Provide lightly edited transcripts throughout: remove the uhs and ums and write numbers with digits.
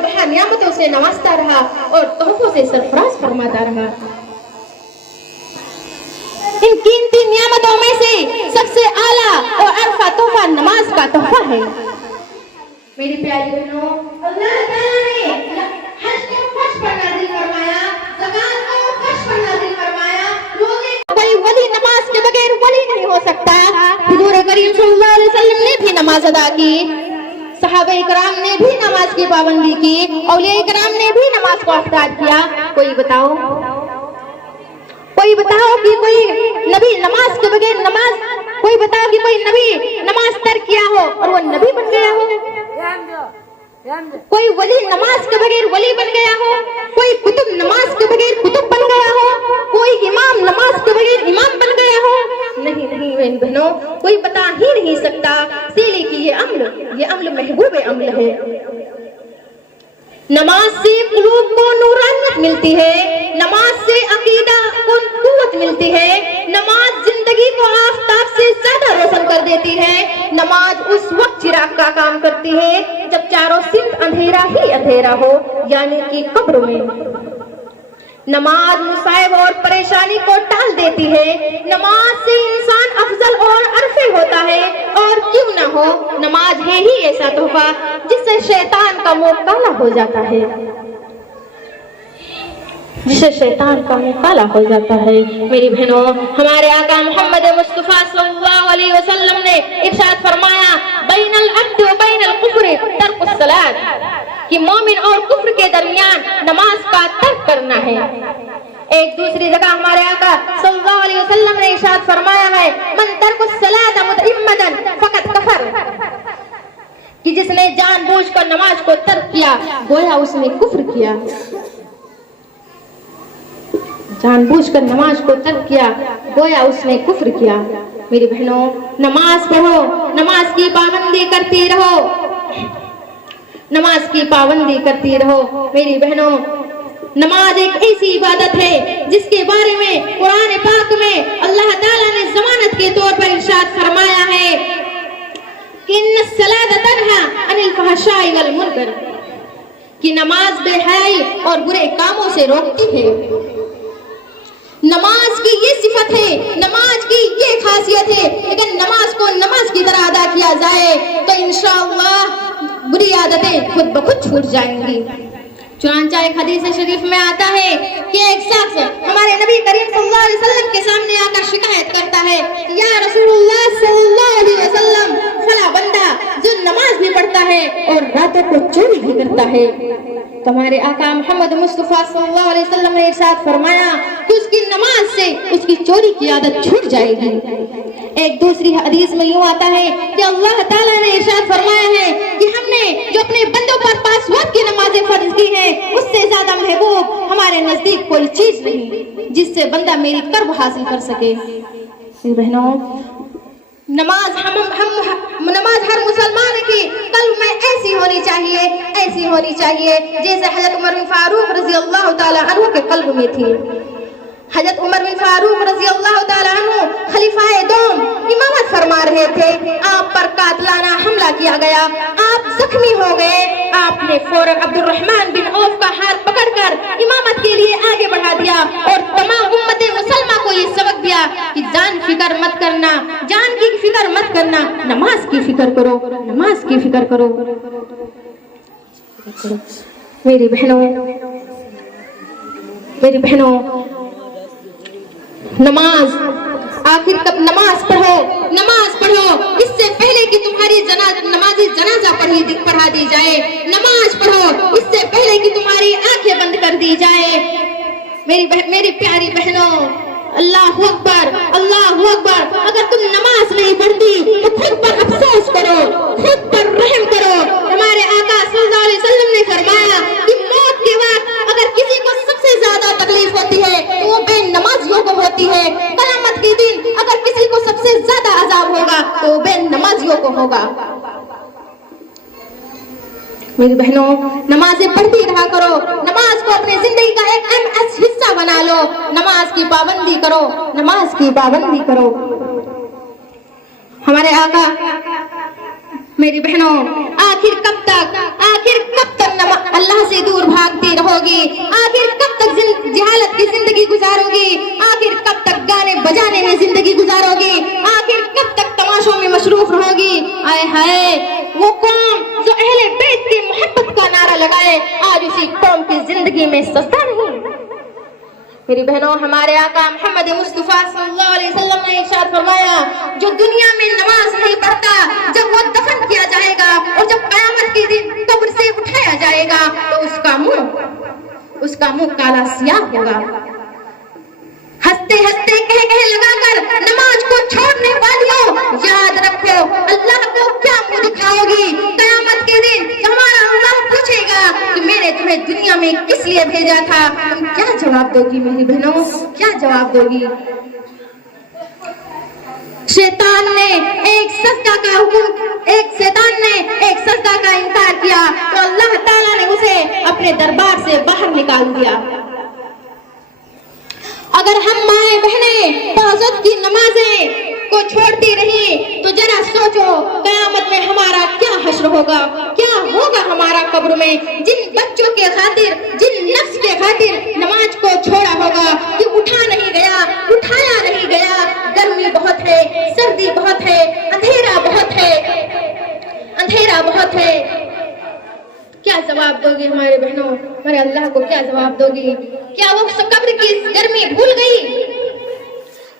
बहा नियामतों से नवाजता रहा और तोहफों से सरफराज फरमाता रहा। इन कीमती नियामतों में से सबसे आला और अरफा तोहफा नमाज का तोहफा है। मेरी प्यारी बहनों, अल्लाह ताला ने हज को फर्ज पर नाज़िल फरमाया, ज़कात को फर्ज पर नाज़िल फरमाया, रोज़े कोई वली नमाज के बगैर वली नहीं हो सकता। हुजूर करीम सल्लल्लाहु अलैहि वसल्लम ने भी नमाज अदा की, सहाबा इकराम ने भी नमाज की पाबंदी की, औलिया इकराम ने भी नमाज को अफ्तार किया। कोई बताओ कि कोई नबी नमाज के बगैर कोई बताओ कि कोई नबी नमाज तर्क किया हो और वो नबी बन गया हो? कोई वली नमाज के बगैर वली बन गया हो? कोई कुतुब नमाज के बगैर कुतुब बन गया हो? कोई इमाम नमाज के बगैर इमाम बन गया हो? नहीं नहीं बहनों, कोई बता ही नहीं सकता। इसीलिए कि ये अम्ल महबूब अम्ल है। नमाज से कुलूब को नूरानियत मिलती है, नमाज से अकीदा को कुव्वत मिलती है, नमाज जिंदगी को आफताब से ज्यादा रोशन कर देती है। नमाज उस वक्त चिराग का काम करती है जब चारों सिमत अंधेरा ही अंधेरा हो, यानी कि कब्र में। नमाज मुसाइब और परेशानी को टाल देती है। नमाज से इंसान अफजल और अरफे होता है, और क्यों ना हो, नमाज है ही ऐसा तोहफा जिससे शैतान का मुंह काला हो जाता है, जिससे शैतान का मुंह काला हो जाता है। मेरी बहनों, हमारे आका मोहम्मद मुस्तफा सल्लल्लाहु अलैहि वसल्लम ने इरशाद फरमाया, बैनल अब्द व बैनल कुफ्र तर्कुस सलात, कि मोमिन और कुफ्र के दरमियान नमाज का तर्क करना है। एक दूसरी जगह हमारे आका सल्लल्लाहु अलैहि वसल्लम ने इरशाद फरमाया है, मन तर्कुस सलात मुतअम्मदन फकत कफर, कि जिसने जानबूझकर नमाज को तर्क किया गोया उसने कुफ्र किया। जानबूझकर नमाज को तर्क किया गोया उसने कुफ्र किया। मेरी बहनों, नमाज पढ़ो, नमाज की पाबंदी करती रहो, नमाज की पाबंदी करती रहो। मेरी बहनों, नमाज एक ऐसी इबादत है जिसके बारे में कुरान पाक में अल्लाह ताला ने जमानत के तौर पर इरशाद फरमाया है, इन्नस सलात तन्हा अनिल फहशाई वल मुनकर, कि नमाज बेहयाई और बुरे कामों से रोकती है। नमाज की ये सिफत है, नमाज की ये खासियत है, लेकिन नमाज को नमाज की तरह अदा किया जाए तो इंशाअल्लाह बुरी आदतें खुद ब खुद छूट जाएंगी। चुनांचे एक हदीस शरीफ में आता है कि एक शख्स हमारे नबी करीम सल्लल्लाहु अलैहि वसल्लम के सामने आकर शिकायत करता है, या रसूलुल्लाह सल्लल्लाहु अलैहि वसल्लम, फला बंदा जो नमाज भी पढ़ता है और रातों को चोरी भी करता है। तो हमारे आका मोहम्मद मुस्तफा सल्लल्लाहु अलैहि वसल्लम ने इरशाद फरमाया कि उसकी नमाज से उसकी चोरी की आदत छूट जाएगी। एक दूसरी हदीस में यूं आता है कि अल्लाह ताला ने इरशाद फरमाया है कि हमने जो अपने बंदों पर 5 वक्त की नमाजें फर्ज की हैं, उससे ज्यादा महबूब हमारे नजदीक कोई चीज नहीं जिससे बंदा मेरी कर्ब हासिल कर सके। बहनों, नमाज हर मुसलमान की कल्ब में ऐसी होनी चाहिए जैसे हजरत उमर बिन फारूक रजी अल्लाह ताला अन्हु के कल्ब में थी। हजरत उमर बिन फारूक रजी अल्लाह ताला अन्हु खलीफाए दोम इमामत फरमा रहे थे, आप पर कातलाना हमला किया गया, आप जख्मी हो गए। आपने फौरन अब्दुर्रहमान बिन औफ का हाथ पकड़कर इमामत के लिए आगे बढ़ा दिया और तमाम उम्मत मुसलमा को ये सबक दिया कि जान फिक्र मत करना, जान की फिक्र मत करना, नमाज की फिक्र करो, नमाज की फिक्र करो। मेरी बहनों, नमाज आखिर कब नमाज पढ़ो इससे पहले कि तुम्हारी नमाजी जनाजा पढ़ा दी जाए। नमाज पढ़ो इससे पहले कि तुम्हारी आंखें बंद कर दी जाए। मेरी प्यारी बहनों, अल्लाहु अकबर, अल्लाहु अकबर। अगर तुम नमाज नहीं पढ़ती तो खुद पर अफसोस करो, खुद पर रहम करो। हमारे आका सल्लल्लाहु अलैहि वसल्लम ने फरमाया कि मौत के वक्त अगर किसी को सबसे ज्यादा तकलीफ होती है तो वो बेनमाजियों को होती है। क़यामत के दिन अगर किसी को सबसे ज्यादा अजाब होगा तो वो बेनमाजियों को होगा। मेरी बहनों, नमाजें पढ़ती रहा करो, नमाज को अपनी जिंदगी का एक अहम हिस्सा बना लो। नमाज की पाबंदी करो, नमाज की पाबंदी करो। हमारे आका, मेरी बहनों, आखिर कब तक अल्लाह लगाए, आज उसी कौम की जिंदगी में सजदा नहीं। मेरी बहनों, हमारे आका मोहम्मद मुस्तफा सल्लल्लाहु अलैहि वसल्लम ने इरशाद फरमाया, जो दुनिया में नमाज नहीं पढ़ता, जब वो दफन किया जाएगा और जब क़यामत के दिन कब्र से उठाया जाएगा तो उसका मुंह काला सियाह होगा। हंसते हंसते कह लगाकर नमाज को छोड़ने वालियों, याद रखो अल्लाह को क्या मुंह दिखाओगी क़यामत के दिन। हमारा अल्लाह पूछेगा कि मैंने तुम्हें दुनिया में किस लिए भेजा था, तुम क्या जवाब दोगी मेरी बहनों, क्या जवाब दोगी? शैतान ने एक सजदा का इनकार किया तो अल्लाह ताला ने उसे अपने दरबार से बाहर निकाल दिया। अगर हम माए बहनें तहज्जुद की नमाजें को छोड़ती रही तो जरा सोचो क़यामत में हमारा क्या हश्र होगा, क्या होगा हमारा कब्र में। जिन बच्चों के खातिर, जिन नफ्स के खातिर नमाज को छोड़ा होगा कि उठाया नहीं गया, गर्मी बहुत है, सर्दी बहुत है, अंधेरा बहुत है, क्या जवाब दोगे हमारे बहनों, हमारे अल्लाह को क्या जवाब दोगी? क्या वो कब्र की गर्मी भूल गई?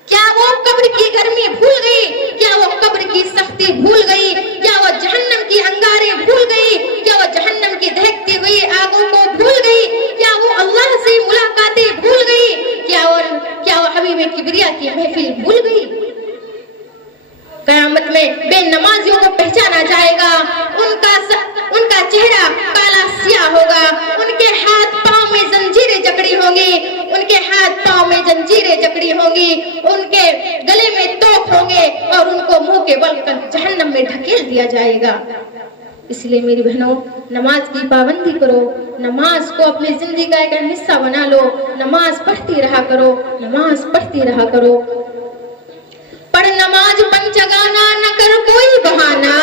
क्या वो कब्र की गर्मी भूल गई? क्या वो कब्र की सख्ती भूल गई? क्या वो जहन्नम की अंगारे भूल गई? क्या वो जहन्नम की दहकती हुई आगों को भूल गई? क्या वो अल्लाह से मुलाकातें भूल गई? क्या वो हबीब किबरिया की महफिल भूल गई? क़यामत में बेनमाजियों को पहचाना जाएगा, उनका चेहरा काला सियाह होगा, उनके हाथ पांव में जंजीरें जकड़ी होंगी, उनके गले में तोप होंगे और उनको मुंह के बल कर जहन्नम में ढकेल दिया जाएगा। इसलिए मेरी बहनों, नमाज की पाबंदी करो, नमाज को अपनी जिंदगी का एक हिस्सा बना लो, नमाज पढ़ती रहा करो। पढ़ नमाज पंचगाना न कर कोई बहाना,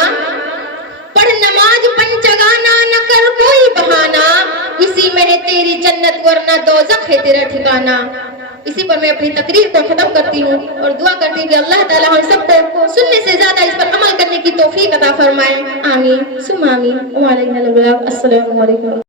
पढ़ नमाज पंचगाना न कर कोई बहाना, इसी में है तेरी जन्नत वरना दोज़ख है तेरा ठिकाना। इसी पर मैं अपनी तकरीर को खत्म करती हूँ और दुआ करती हूँ कि अल्लाह ताला हम सबको सुनने से ज्यादा इस पर अमल करने की तौफीक अता फरमाए। आमीन सुम्मा आमीन। अस्सलामु अलैकुम।